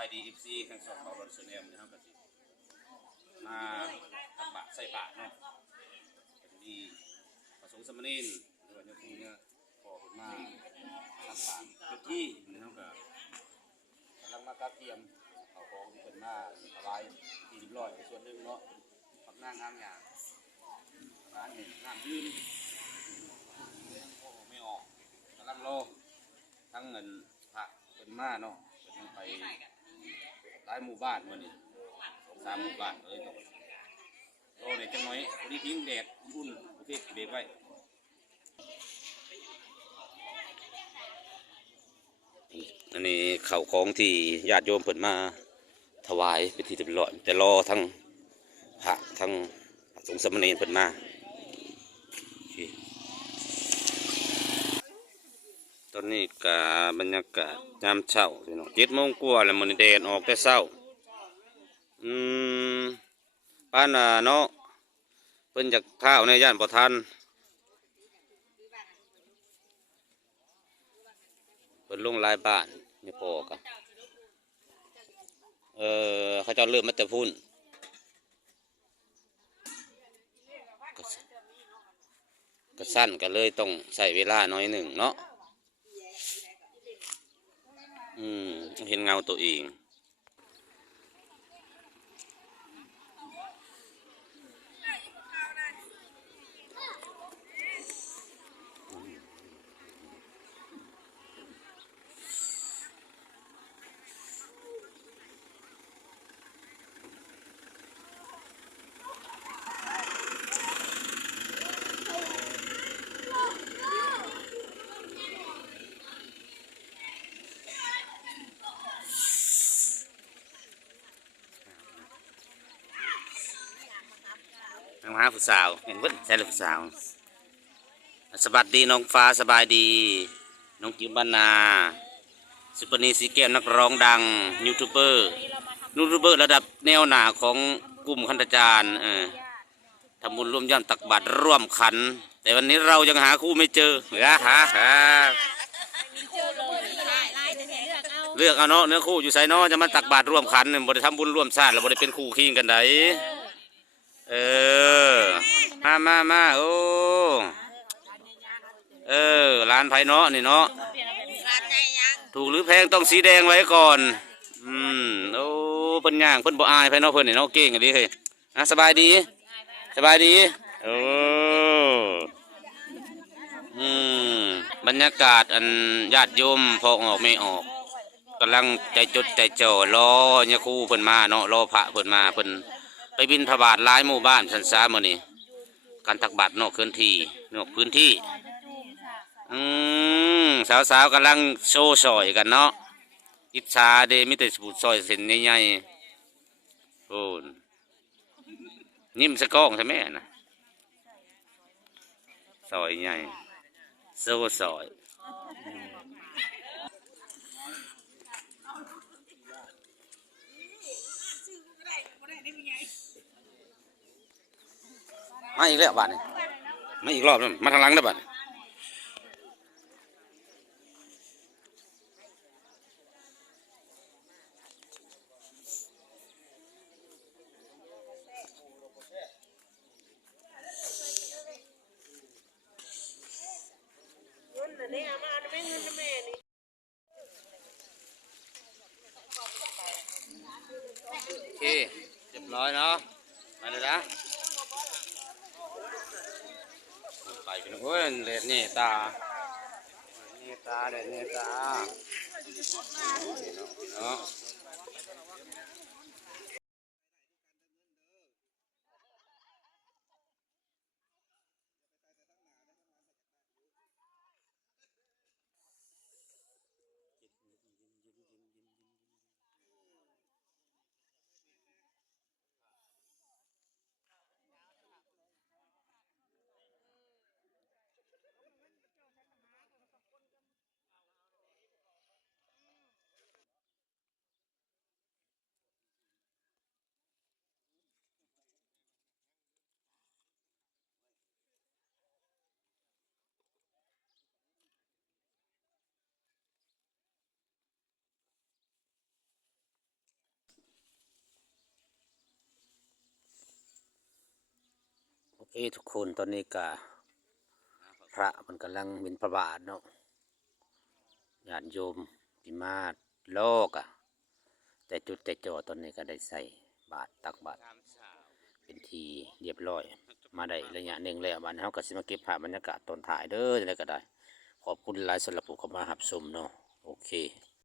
ายดีอีซีทั้งสองเขารถเสนมนะครับก็สิมาตักบาตรใส่บาตรเนาะเป็นมีประสงค์สมณีนหรือว่าเนี่ยพูเนี่ยขอขึ้นมาตักบาตรจุดที่นะครับก็กำลังมากระเทียมเขาของที่เป็นมาถวายทีเรียบร้อยส่วนหนึ่งเนาะผักหน้างามอย่างร้านหนึ่งน้ำดื่มโอ้ไม่ออกกำลังรอทั้งเงินพระเป็นมาเนาะเป็นไป หลายหมู่บ้านวันนี้สองสามหมู่บ้านเลยต้องโลเนี่ยจังน้อยวันนี้ทิ้งแดดอุ่นโอเคเบรกไว้อันนี้เข่าของที่ญาติโยมเปิดมาถวายเป็นที่เรียบร้อยแต่รอทั้งพระทั้งสงฆ์สมเณรเปิดมาโอเค ตอ นนี้กาบรรยากาศยามเช้าพี่น้องเจ็ดโมงกว่าแล้วมันแดดออกแต่เช้าอืมป้านน่ะเนาะเพิ่นจากข้าวในย่านบ่ทันเพิ่นลงลายบ้านนี่พอกันเออเขาจะเริ่มมาแต่พุ่นก็สั้นก็เลยต้องใช้เวลาน้อยหนึ่งเนาะ เห็นเงาตัวเอง น้องหาผู้สาวเห็นเพิ่นใช่หรือผู้สาว สวัสดีน้องฟ้าสบายดี น้องจิวบานาสุปนีสีแก้วนักร้องดังยูทูบเบอร์ยูทูบเบอร์ระดับแนวหนาของกลุ่มคันธจารย์เออทำบุญร่วมย่ำตักบาตรร่วมขัน แต่วันนี้เรายังหาคู่ไม่เจอฮะฮะฮะเลือกเอาเนาะเนื้อคู่อยู่ไสเนาะจะมาตักบาตรร่วมขันบ่ได้ทำบุญร่วมชาติแล้วบ่ได้เป็นคู่คิงกันได เออ มามามาโอ้เออร้านไผ่เนาะนี่เนาะถูกหรือแพงต้องสีแดงไว้ก่อน อืมโอ้เพิ่นย่างเพิ่นบ่อายไผ่เนาะเพิ่นนี่เนาะเก่งอันนี้เฮ้ยอะสบายดีสบายดีโอ้อืมบรรยากาศอันญาติโยมพอออกไม่ออกกำลังใจจดใจจ่อรอเนี่ยครูเพิ่นมาเนาะรอพระเพิ่นมาเพิ่น ไปบินพระบาทหลายหมู่บ้านสันซามื้อนี้การตักบาตรนอกพื้นที่นอกพื้นที่ อืมสาวๆกำลังโชว์ซอยกันเนาะอิจฉาเดมิแต่สูตรซอยเส้นใหญ่ๆโอ้นนิ่มสะก้องใช่ไหมนะซอยใหญ่โซ่ซอย มาอีกแล้วบาทนี่มาอีกรอบนึงมาทางหลังได้อบาทนี่โอเคเรียบร้อยเนาะมาเลยนะ ไปกันโอ้ยเลดนี่ตาเนี่ตาเด็ดเนี่ตาเนาะ เคทุกคนตอนนี้ก็พระมันกำลังบินประบาทเนาะญาติโยมพิมาศโลกอะแต่จุดแต่จอตอนนี้ก็ได้ใส่บาทตักบาทเป็นทีเรียบร้อย มาได้ระยะหนึ่งแล้วบัดนเขาก็สิมาเก็บภาพบรรยากาศตอนถ่ายเด้อจะได้ก็ได้ ขอบคุณหลายสำหรับผู้เข้ามาหับชมเนาะโอเค